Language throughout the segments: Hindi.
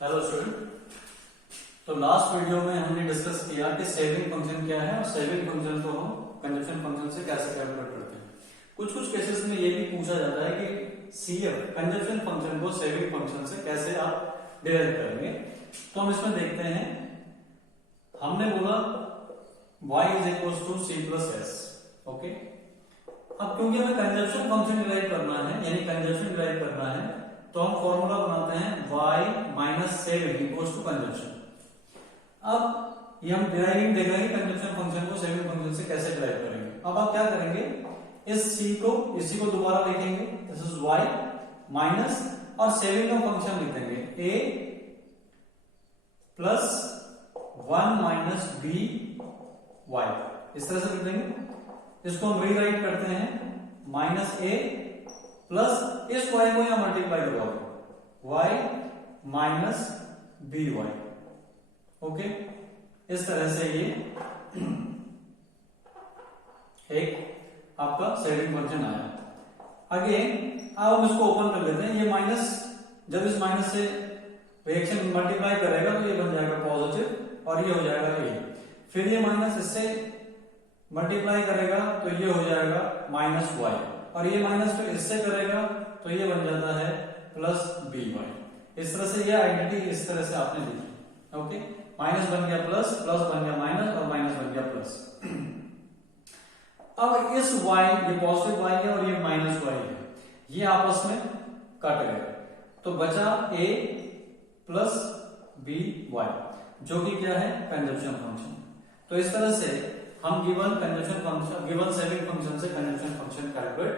Hello student. तो लास्ट वीडियो में हमने डिस्कस किया कि सेविंग फंक्शन क्या है और सेविंग फंक्शन को हम कंजप्शन फंक्शन से कैसे कैलकुलेट करते हैं। कुछ कुछ केसेस में ये भी पूछा जाता है कि सीएफ कंजप्शन फंक्शन को सेविंग फंक्शन से कैसे आप डिराइव करेंगे। तो हम इसमें देखते हैं, हमने बोला y is equal to C plus S. Okay, अब क्योंकि हमें कंजप्शन फंक्शन डिराइव करना है, यानी कंजप्शन डिराइव करना है, तो हम फॉर्मूला बनाते हैं y minus saving equals to consumption. अब ये हम डिराइविंग देख रहे हैं कंजप्शन फंक्शन को सेविंग फंक्शन से कैसे डिराइव करेंगे। अब आप क्या करेंगे, इसी को दोबारा लिखेंगे, दिस इज y माइनस और सेविंग का फंक्शन लिख देंगे a plus 1 minus b y, इस तरह से लिख देंगे। इसको हम रीराइट करते हैं माइनस a प्लस इस y को यहां मल्टीप्लाई करवा दो y minus B Y. Okay, इस तरह से ये एक आपका सेविंग फंक्शन आया। अगेन अब हम इसको ओपन कर लेते हैं। ये माइनस, जब इस माइनस से रिएक्शन मल्टीप्लाई करेगा तो ये बन जाएगा पॉजिटिव और ये हो जाएगा ये। फिर ये माइनस इससे मल्टीप्लाई करेगा तो ये हो जाएगा माइनस वाई, और ये माइनस फिर इससे करेगा तो ये बन जाता है प्लस बी वाई। इस तरह से ये आइडेंटिटी इस तरह से आपने लिखी। ओके, माइनस बन गया प्लस, प्लस बन गया माइनस और माइनस बन गया प्लस। अब इस y, ये पॉजिटिव y है और ये माइनस y है, ये आपस में कट गए तो बचा a प्लस बी वाई, जो कि क्या है कंजप्शन फंक्शन। तो इस तरह से हम given consumption function, given saving function से कंजप्शन फंक्शन कैलकुलेट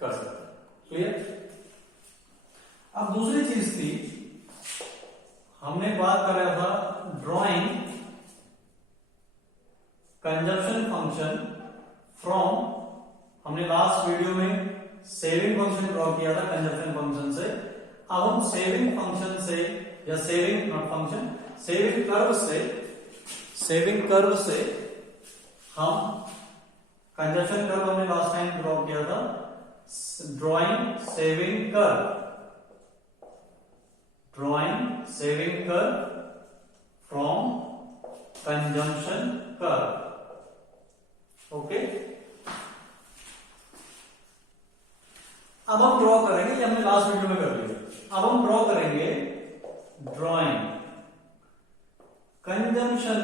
कर सकते हैं। क्लियर। अब दूसरी चीज थी, हमने बात कर रहा था ड्राइंग कंजप्शन फंक्शन फ्रॉम, हमने लास्ट वीडियो में सेविंग फंक्शन ड्रॉ किया था कंजप्शन फंक्शन से। अब हम सेविंग फंक्शन से, या saving not function, saving curve से हम कंजप्शन कर्व हमने लास्ट टाइम ड्रॉ किया था। Drawing saving curve from consumption curve. Okay, अब हम ड्रॉ करेंगे, ये हमने लास्ट वीडियो में कर लिया। अब हम ड्रॉ करेंगे drawing consumption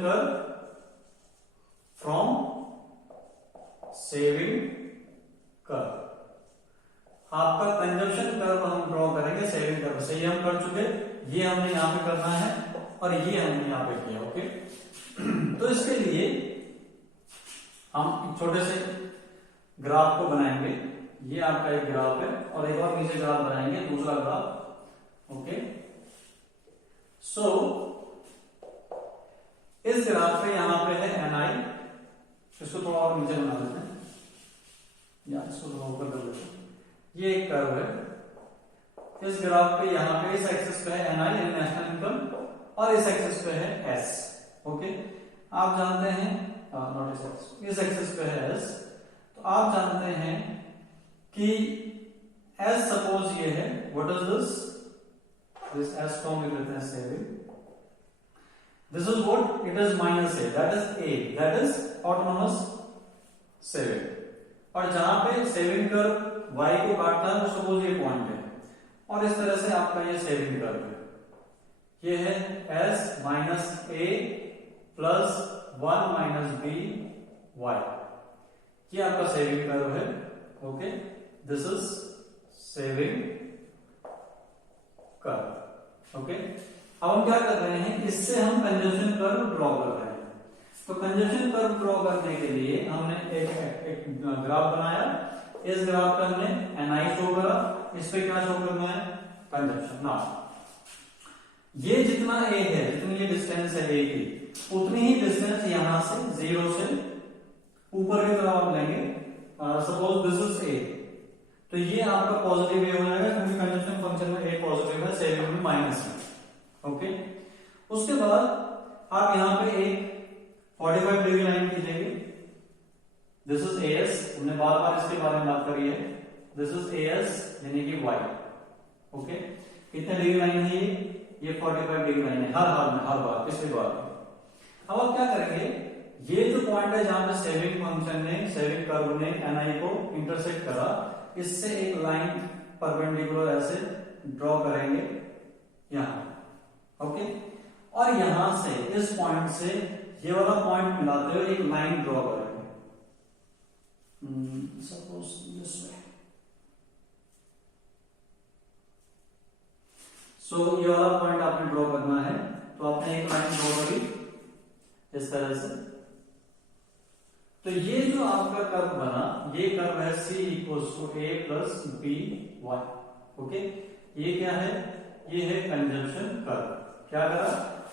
curve from saving curve. आपका कंजप्शन कर्व हम ड्रॉ करेंगे सेविंग कर्व से। ये हम कर चुके, ये हमने यहां पे करना है और ये हमने यहां पे किया। ओके, तो इसके लिए हम एक छोटे से ग्राफ को बनाएंगे। ये आपका एक ग्राफ है और एक और नीचे ग्राफ बनाएंगे, दूसरा ग्राफ। ओके, सो इस ग्राफ पे यहां पे है ni, इसको थोड़ा और नीचे बना देते हैं या इसको थोड़ा ऊपर कर लेते हैं। ये एक कर्व है। इस ग्राफ पे यहां पे इस एक्सिस पे है ni यानी नेशनल इनकम और इस एक्सिस पे है s। ओके, आप जानते हैं नॉट इस एक्सिस पे है s, तो आप जानते हैं कि s सपोज ये है, व्हाट इज दिस s को हम लिख लेते हैं saving. This is what it is minus a, that is autonomous saving। और जहां पे सेविंग कर्व y को काटता है, सपोज ये पॉइंट है और इस तरह से आपका ये सेविंग कर्व है। ये है s minus a plus 1 minus B Y, ये आपका सेविंग कर्व है। Okay, this is saving curve. Okay, अब हम क्या कर रहे हैं, इससे हम कंजप्शन कर्व ड्रॉ कर रहे हैं। तो कंजप्शन कर्व ड्रॉ करने के लिए हमने एक ग्राफ बनाया। इस ग्राफ पे हमने ni शो करा, इस पे क्या शो करना है कंजप्शन। ना ये जितना a है, जितनी ये डिस्टेंस है a की, उतनी ही डिस्टेंस यहां से 0 से ऊपर की तरफ आप लेंगे। सपोज दिस इज a, तो ये आपका पॉजिटिव a हो जाएगा क्योंकि कंजप्शन फंक्शन में a पॉजिटिव है, सेविंग में माइनस है। ओके, उसके बाद आप यहां पे एक 45 डिग्री लाइन खींचेंगे। दिस इज एएस, हमने बार बार इसके बारे में बात करी है। दिस इज एएस यानी कि वाई। ओके, कितने डिग्री लाइन है ये 45 डिग्री लाइन है हर बार पिछली बार। अब आप क्या करेंगे, ये जो पॉइंट है जहां पे सेविंग कर्व ने एनआई को इंटरसेक्ट करा, इससे एक लाइन परपेंडिकुलर ऐसे ड्रॉ करेंगे यहां, ओके, और यहां से इस पॉइंट से ये वाला पॉइंट मिलाते हुए एक लाइन ड्रॉ करेंगे, सपोज दिस वे। सो ये वाला पॉइंट आपने ड्रॉ करना है, तो आपने एक लाइन ड्रॉ करी इस तरह से। तो ये जो आपका कर्व बना, ये कर्व है C = A + BY, ओके। ये क्या है, ये है कंजम्पशन कर्व। क्या करा,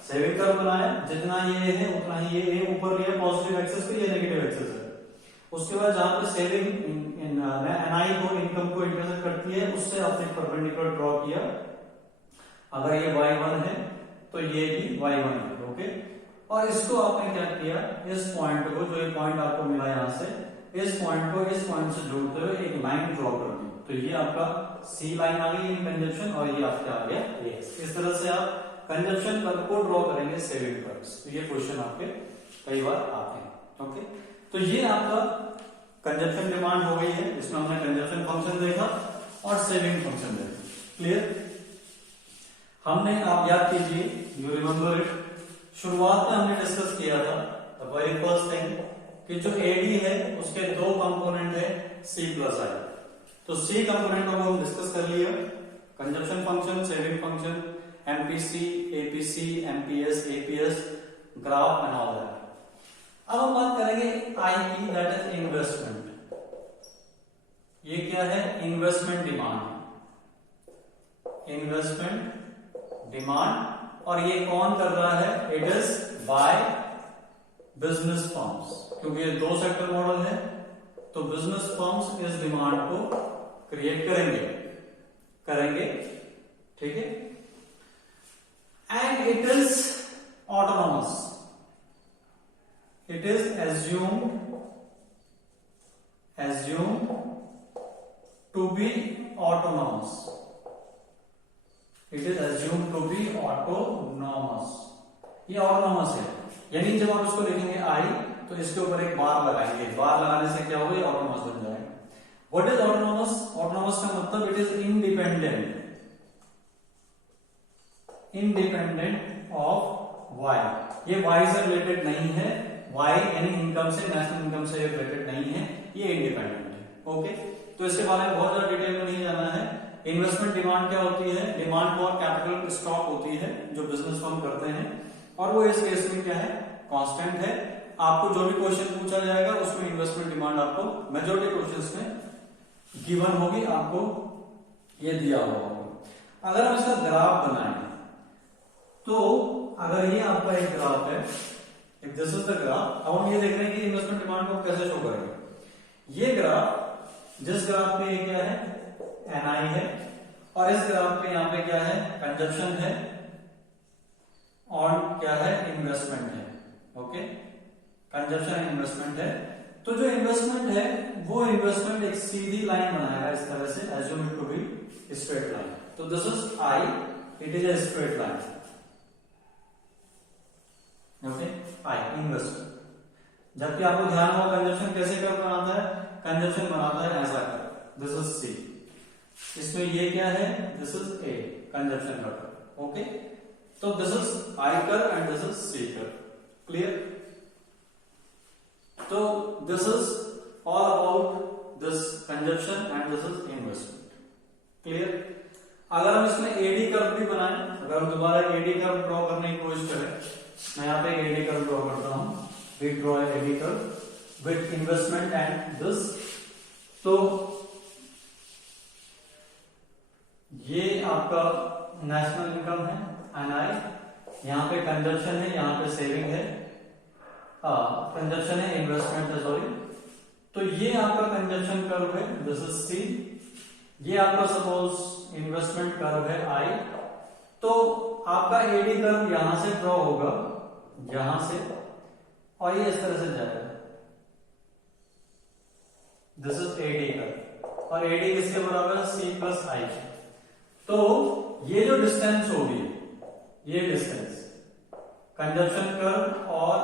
सेविंग कर्व बनाया, जितना ये है उतना ही ये ऊपर लिया पॉजिटिव एक्सेस पे, ये नेगेटिव एक्सेस है। उसके बाद जहां पे सेविंग एनआई को इनकम को इंटरसेक्ट करती है, उससे आपने परपेंडिकुलर ड्रॉ किया। अगर ये y1 है तो ये भी y1 है, ओके। और इसको आपने क्या किया, इस पॉइंट को, जो ये पॉइंट आपको मिला यहां से, इस पॉइंट को इस पॉइंट से जोड़ते हुए एक लाइन ड्रॉ कर दी। तो ये आपका C लाइन आ गई इन कंजम्पशन, और ये आपके आ गया A। इस तरह से आप कंजम्पशन कर्व को ड्रॉ करेंगे सेविंग कर्व्स। तो ये क्वेश्चन आपके कई बार आते हैं, ओके। तो ये आपका कंजम्पशन डिमांड हो गई है, इसमें हमने कंजम्पशन फंक्शन देखा और सेविंग फंक्शन देखा। क्लियर? हमने, आप याद कीजिए, यू रिमेंबर इट, शुरुआत में हमने डिस्कस किया था द वेरी फर्स्ट थिंग कि जो एडी है उसके दो कंपोनेंट है C + I। तो C कंपोनेंट को हम डिस्कस कर लिया, consumption function, saving function, MPC, APC, MPS, APS, graph and all that. अब हम बात करेंगे I की, दैट इज इन्वेस्टमेंट। ये क्या है, इन्वेस्टमेंट डिमांड, इन्वेस्टमेंट डिमांड। और ये कौन कर रहा है, it is by business firms, क्योंकि ये 2 सेक्टर मॉडल है, तो बिजनेस फर्म्स इस डिमांड को क्रिएट करेंगे, ठीक है। And it is autonomous, it is assumed to be autonomous, it is assumed to be autonomous। ये ऑटोनॉमस है, यानी जब आप इसको लिखेंगे I, तो इसके ऊपर एक बार लगाएंगे, बार लगाने से क्या होगा, ये ऑटोनॉमस बन जाएगा। What is autonomous? ऑटोनॉमस का मतलब it is independent of Y। ये Y से रिलेटेड नहीं है, Y यानी इनकम से, नेशनल इनकम से रिलेटेड नहीं है, ये इंडिपेंडेंट है, ओके। तो इसके बारे में बहुत ज्यादा डिटेल में नहीं जाना है। इन्वेस्टमेंट डिमांड क्या होती है, डिमांड फॉर कैपिटल स्टॉक होती है जो बिजनेस फर्म करते हैं, और वो इस केस में क्या है, कांस्टेंट है। आपको जो भी क्वेश्चन पूछा जाएगा उसमें इन्वेस्टमेंट डिमांड आपको मेजॉरिटी क्वेश्चंस में गिवन होगी, आपको ये दिया होगा। अगर हम इसका ग्राफ बनाएं, तो अगर ये आपका एक ग्राफ है, if this is the graph, अब हम ये देख रहे हैं कि इन्वेस्टमेंट डिमांड को कैसे शो करेंगे। ये ग्राफ, जिस ग्राफ पे ये क्या है, एनआई है, और इस ग्राफ पे यहां पे क्या है, कंजम्पशन है, और क्या है, इन्वेस्टमेंट है, ओके। कंजम्पशन एंड इन्वेस्टमेंट है। तो जो इन्वेस्टमेंट है, वो इन्वेस्टमेंट एक सीधी लाइन बनाएगा इस तरह से, assume it to be straight line। तो this is I, it is a straight line, okay. I investment. जबकि आपको ध्यान होगा कंजम्पशन कैसे कर बनाता है, कंजम्पशन बनाता है ऐसा कर, दिस इज C, इसमें ये क्या है, दिस इज A, कंजम्पशन का कर्व, ओके। तो this is I curve and this is C curve. Clear? तो this is all about this consumption and this is investment. Clear? अगर हम इसमें एडी कर्व भी बनाएं, अगर हम दोबारा एडी कर्व ड्रॉ करने की कोशिश करें, मैं यहां पे एडी कर्व ड्रॉ करता हूं, we draw AD curve with investment and this. तो ये आपका नेशनल इनकम है, एनआई, यहां पे कंजम्पशन है, यहां पे सेविंग है, कंजम्पशन है, इन्वेस्टमेंट है, सॉरी। तो ये आपका कंजम्पशन कर्व है, दिस इज C। ये आपका सपोज इन्वेस्टमेंट कर्व है I। तो आपका एडी कर्व यहां से ड्रॉ होगा, यहां से, और ये इस तरह से जाएगा, दिस इज एडी कर्व, और एडी किसके बराबर है, C + I। तो ये जो डिस्टेंस होगी, ये डिस्टेंस कंजप्शन कर्व और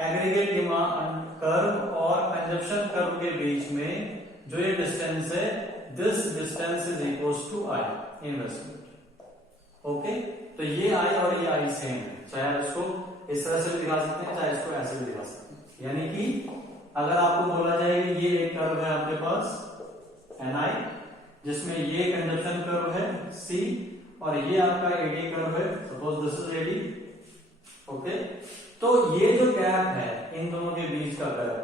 एग्रीगेट डिमांड कर्व और कंजप्शन कर्व के बीच में जो ये डिस्टेंस है, this distance is equals to I investment. Okay, तो ये आई और ये आई सेम है, चाहे इसको इस तरह से भी दिखा सकते हैं, चाहे इसको ऐसे भी दिखा सकते हैं। यानी कि अगर आपको बोला जाए कि ये एक कर्व है आपके पास NI, जिसमें ये कंजप्शन कर्व है C और ये आपका AD कर्व है, suppose this is AD। Okay, तो ये जो गैप है इन दोनों के बीच का गैप,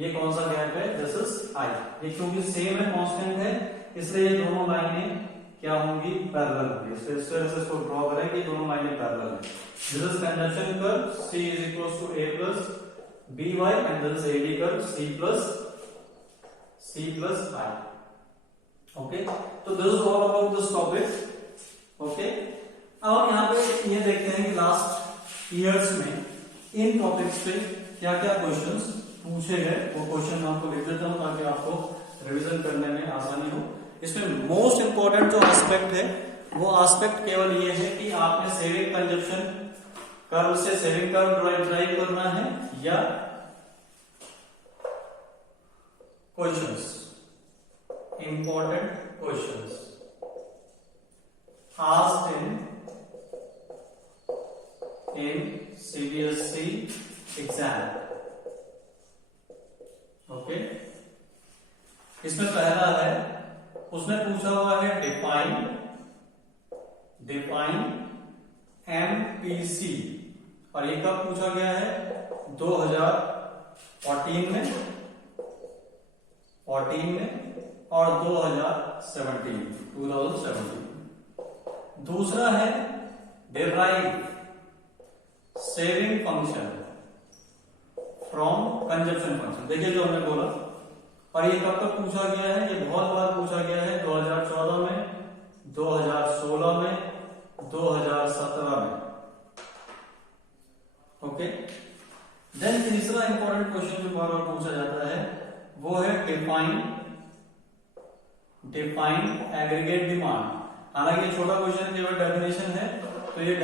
ये कौन सा गैप है, दिस इज I। ये क्योंकि सेम है, कांस्टेंट है, इसलिए ये दोनों लाइनें क्या होंगी, पैरेलल होंगी। इस तरह से इसको ड्रॉ करें कि दोनों लाइनें पैरेलल है। This is consumption curve C is equals to A plus BY and this is AD curve C plus I। Okay, तो this is all about this topic. Okay, अब हम यहाँ पे ये देखते हैं कि लास्ट ईयर्स में इन टॉपिक्स पे क्या क्या क्वेश्चंस पूछे गए। वो क्वेश्चन मैं आपको लिख देता हूँ ताकि आपको रिवीजन करने में आसानी हो। इसमें मोस्ट इंपॉर्टेंट जो एस्पेक्ट है, वो एस्पेक्ट केवल ये है कि आपने सेविंग कंजप्शन कर्व से सेविंग कर्व ड्राइव करना है या questions, important questions asked in CBSE exam. Okay, इसमें पहला है, उसने पूछा हुआ है डिफाइन MPC, और ये कब पूछा गया है, 2014 में और 2017। दूसरा है derive saving function from consumption function. देखिए जो हमने बोला, और ये कब तक पूछा गया है, ये बहुत बार पूछा गया है, 2014 में, 2016 में, 2017 में। ओके, देन तीसरा इंपॉर्टेंट क्वेश्चन जो बार बार पूछा जाता है वो है डिफाइन एग्रीगेट डिमांड। हालांकि छोटा क्वेश्चन केवल डेफिनेशन है, तो ये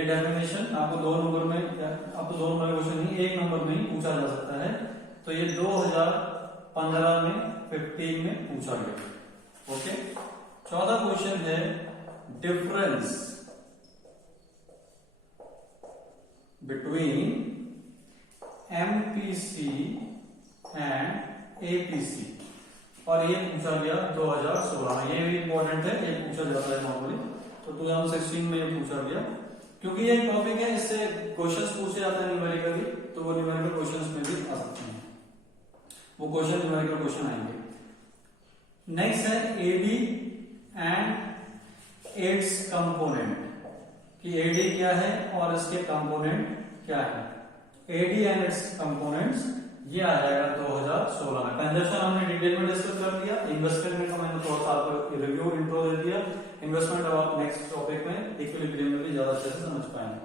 डेफिनेशन आपको 2 नंबर में, आपको 2 नंबर क्वेश्चन नहीं, 1 नंबर में ही पूछा जा सकता है। तो ये 2015 में 15 में पूछा गया। ओके, चौथा क्वेश्चन है difference between MPC and APC, और ये पूछा गया 2016 में। ये भी इंपॉर्टेंट है, ये पूछा जाता है नॉर्मली, तो 2016 में ये पूछा गया, क्योंकि ये टॉपिक है, इससे क्वेश्चंस पूछे जाते हैं न्यूमेरिकली, तो वो न्यूमेरिकल क्वेश्चंस में भी आ सकते हैं, वो क्वेश्चन न्यूमेरिकल क्वेश्चन आएंगे। नेक्स्ट है AD एंड इट्स कंपोनेंट, कि AD क्या है और इसके कंपोनेंट क्या है। AD एंड इट्स कंपोनेंट्स ये आ जाएगा 2016 में। कंजप्शन हमने डिटेल में डिस्कस कर दिया, इन्वेस्टमेंट का मैंने थोड़ा सा आपको रिव्यू इंट्रो दे दिया। इन्वेस्टमेंट अब आप नेक्स्ट टॉपिक में इक्विलिब्रियम में भी ज्यादा अच्छे से समझ पाएंगे।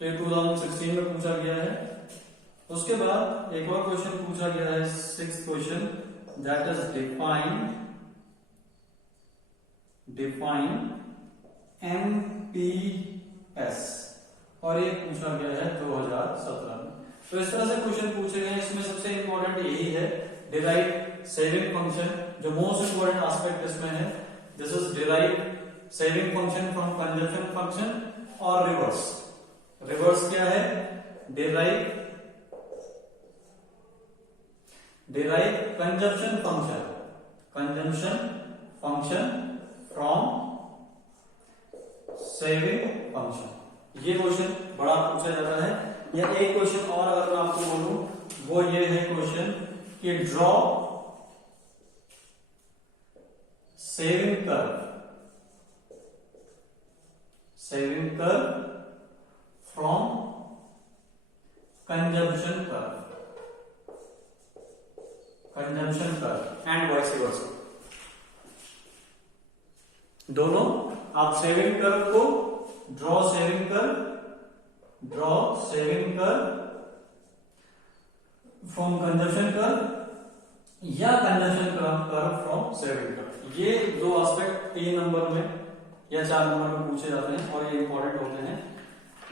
तो ये 2016 में पूछा गया है। उसके बाद एक और क्वेश्चन पूछा गया है, 6th question, that is define MPS, और ये पूछा गया है 2017 में। तो इस तरह से क्वेश्चन पूछे गए। इसमें सबसे इंपॉर्टेंट यही है, डिराइव सेविंग फंक्शन, जो मोस्ट इंपॉर्टेंट एस्पेक्ट इसमें है। This is derive saving function from consumption function, और रिवर्स क्या है, derive consumption function from saving function. ये क्वेश्चन बड़ा पूछा जाता है। या एक क्वेश्चन और अगर मैं आपको बोलूं, वो ये है क्वेश्चन कि draw saving curve from consumption curve and vice versa. दोनों आप सेविंग कर्व को draw saving curve from consumption curve या consumption curve from saving curve. ये दो एस्पेक्ट 3 नंबर में या 4 नंबर में पूछे जाते हैं और ये इंपॉर्टेंट होते हैं।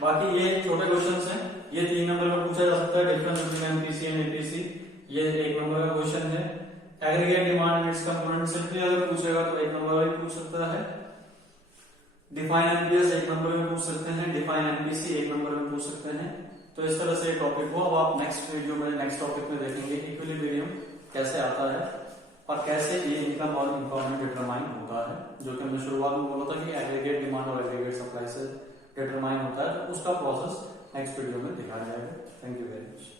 बाकी ये छोटे क्वेश्चंस हैं, ये 3 नंबर में पूछा जा सकता है। Difference between MPC and APC, ये 1 नंबर का क्वेश्चन है। Aggregate demand and it's component simply अगर पूछेगा तो 1 नंबर में पूछ सकता है। डिफाइन एमपीएस 1 नंबर में पूछ सकते हैं। डिफाइन एमपीसी 1 नंबर में पूछ सकते हैं। तो इस तरह से टॉपिक को अब आप नेक्स्ट वीडियो में नेक्स्ट टॉपिक में देखेंगे इक्विलिब्रियम कैसे आता है और कैसे ये इनकम और इम्प्लॉयमेंट डिटरमाइन होता है, जो कि हमने शुरुआत में बोला था कि एग्रीगेट डिमांड और एग्रीगेट सप्लाई से डिटरमाइन होता है। तो उसका प्रोसेस नेक्स्ट वीडियो में दिखाया जाएगा। Thank you very much.